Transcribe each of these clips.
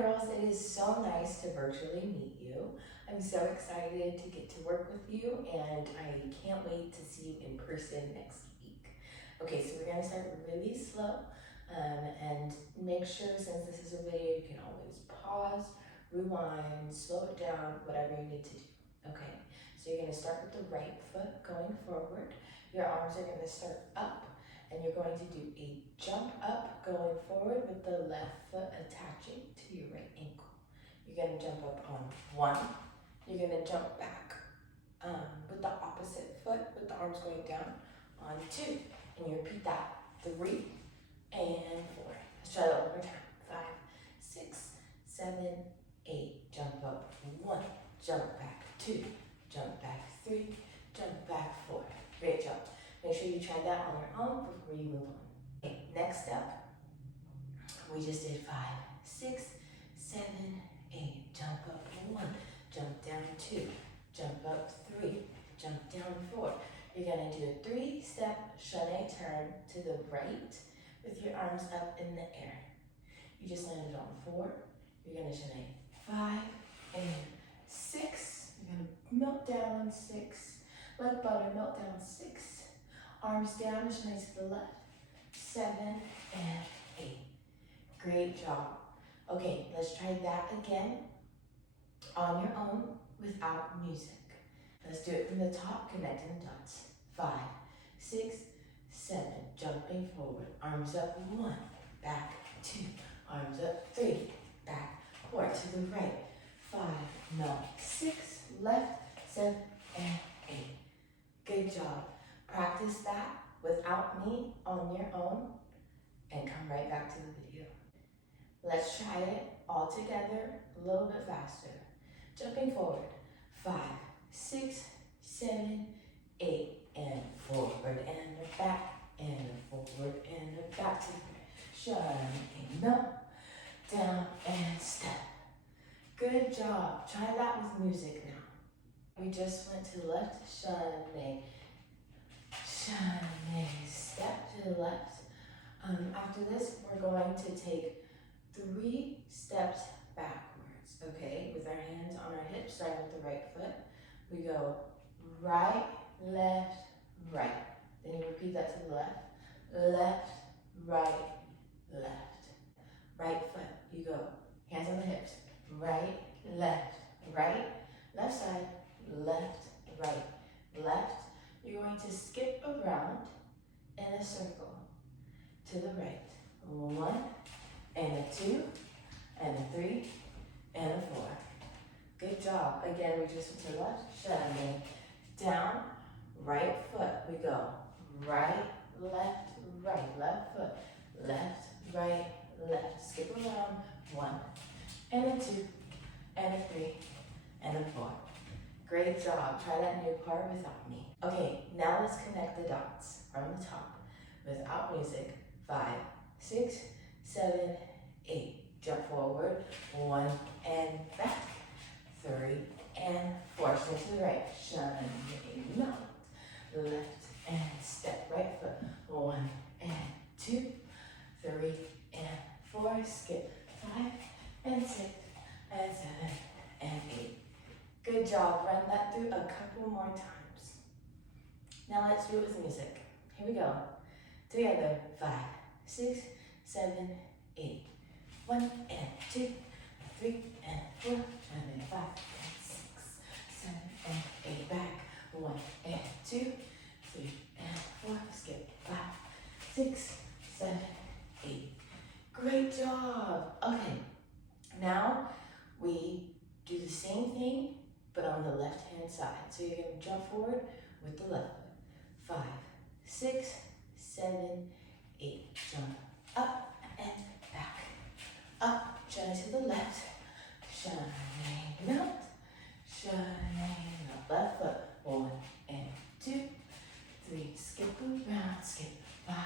girls, it is so nice to virtually meet you. I'm so excited to get to work with you, and I can't wait to see you in person next week. Okay, so we're gonna start really slow, and make sure, since this is a video, you can always pause, rewind, slow it down, whatever you need to do. Okay, so you're gonna start with the right foot going forward. Your arms are gonna start up, and you're going to do a jump up going forward with the left foot attaching to your right ankle. You're gonna jump up on one. You're gonna jump back with the opposite foot with the arms going down on two. And you repeat that, 3 and 4. Let's try that one more time. 5, 6, 7, 8. Jump up, 1, jump back, 2, jump back, 3, jump back, 4. Great job. Make sure you try that on your own before you move on. Okay, next step, we just did 5, 6, 7, 8. Jump up 1, jump down 2, jump up 3, jump down 4. You're gonna do a 3-step chaîné turn to the right with your arms up in the air. You just landed on 4. You're gonna chaîné 5 and 6. You're gonna melt down on 6. Like butter, melt down 6. Arms down, chaîné to the left. 7 and 8. Great job. Okay, let's try that again on your own without music. Let's do it from the top, connecting the dots. 5, 6, 7, jumping forward. Arms up, 1, back, 2. Arms up, 3, back, 4, to the right. 5, no, 6, left, 7, and 8. Good job. Practice that without me on your own and come right back to the video. Let's try it all together a little bit faster. Jumping forward, 5, 6, 7, 8, and forward and back, and forward and back to the right. Chaîné up, down, and step. Good job. Try that with music now. We just went to the left, chaîné, chaîné, step to the left. After this, we're going to take 3 steps backwards, okay? With our hands on our hips, starting with the right foot. We go right, left, right. Then you repeat that to the left. Left, right, left. Right foot, you go hands on the hips. Right, left, right. Left side, left, right, left. You're going to skip around in a circle to the right. 1, and a 2, and a 3, and a 4. Good job. Again, we just went to the left, chaîné, down, right foot. We go right, left, right, left foot, left, right, left. Skip around, 1, and a 2, and a 3, and a 4. Great job. Try that new part without me. Okay, now let's connect the dots from the top without music. 5, 6, 7, 8. Jump forward, 1 and back. 3 and 4. Step to the right. Chaîné, melt. Left and step. Right foot. 1 and 2, 3 and 4. Skip 5 and 6 and 7 and 8. Good job. Run that through a couple more times. Now let's do it with music. Here we go. Together. 5, 6, 7, 8. 1 and 2, 3 and 4, and 5 and 6, 7 and 8. Back. 1 and 2, 3 and 4. Skip 5, 6, 7, 8. Great job. Okay. Now we do the same thing, but on the left hand side. So you're going to jump forward with the left foot. 5, 6, 7, 8. Jump up and back. Up, chaîné to the left. Chaîné, melt. Chaîné, melt. Left foot. 1 and 2, 3. Skip around. Skip 5,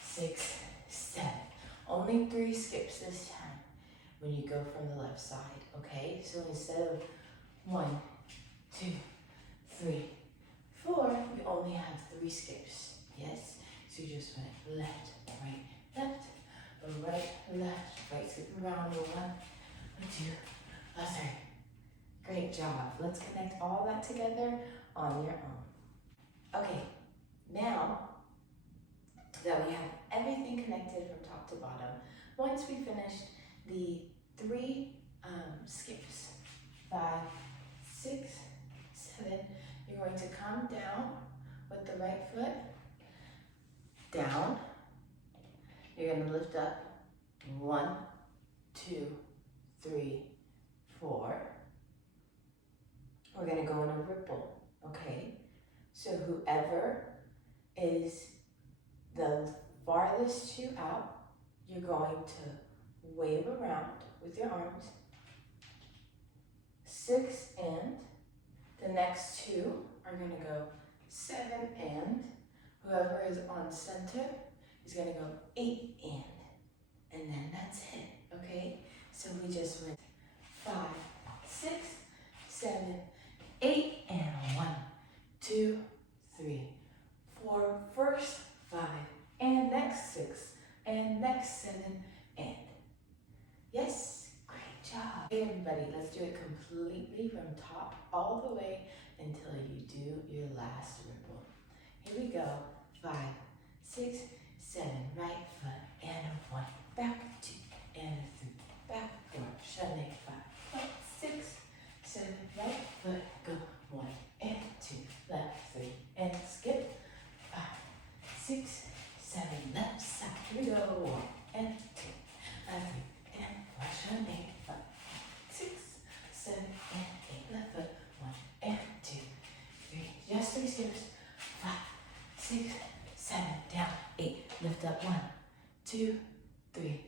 6, 7. Only 3 skips this time when you go from the left side, okay? So instead of 1, 2, 3, 4, you only have 3 skips, yes? So you just went left, right, left, right, left, right, skip around, 1, a 2, a 3. Great job. Let's connect all that together on your own. Okay, now that we have everything connected from top to bottom, once we finished the 3 skips, 5, 6, 7, you're going to come down with the right foot, down. You're going to lift up 1, 2, 3, 4. We're going to go in a ripple, okay? So whoever is the farthest 2 out, you're going to wave around with your arms. 6 and. The next 2 are going to go 7 and. Whoever is on center is going to go 8 and then that's it, okay? So we just went 5, 6, 7, 8, and 1, 2, 3, 4, first 5, and next 6, and next 7, and. Yes, great job. Hey everybody, let's do it completely from top all the way until you do your last ripple. Here we go. 5, 6, 7, right foot, and a 1, back 2, and a 3, back 4, chalet 5, 6, 7, right foot, go 1 and 2, left 3, and skip 5, 6, 7, left side. Here we go. 1 and 2, left 3, and 4, chalet 5, 6, 7, and 8, left foot, 1 and 2, 3, just 3 skips. 5, 6, 7, down, 8, lift up 1, 2, 3,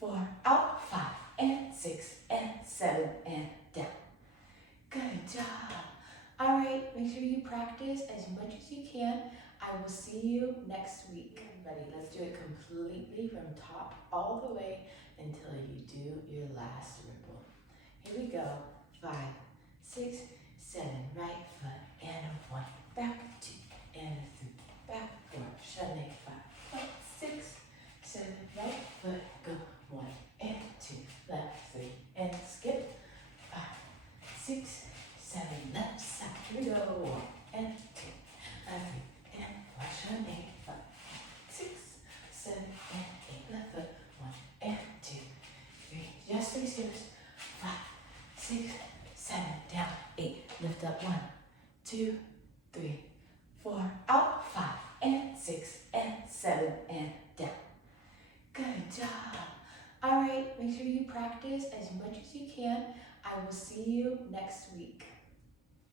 4, out 5, and 6, and 7, and down. Good job. All right, make sure you practice as much as you can. I will see you next week. Everybody, let's do it completely from top all the way until you do your last ripple. Here we go. 5, 6, 7, right foot, and a 1, back 2, and a 3, back 4, chalet 5, 6, 7, right foot, go 1 and 2, left 3, and skip 5, 6, 7, left side. Here we go. 1 and 2, left 3, and 4, chalet 5, 6, 7, and 8, left foot, 1 and 2, 3, just 3 skips. 5, 6, 7, down, 8, lift up 1, 2, 3, 4, out 5, and 6, and 7, and down. Good job. All right, make sure you practice as much as you can. I will see you next week.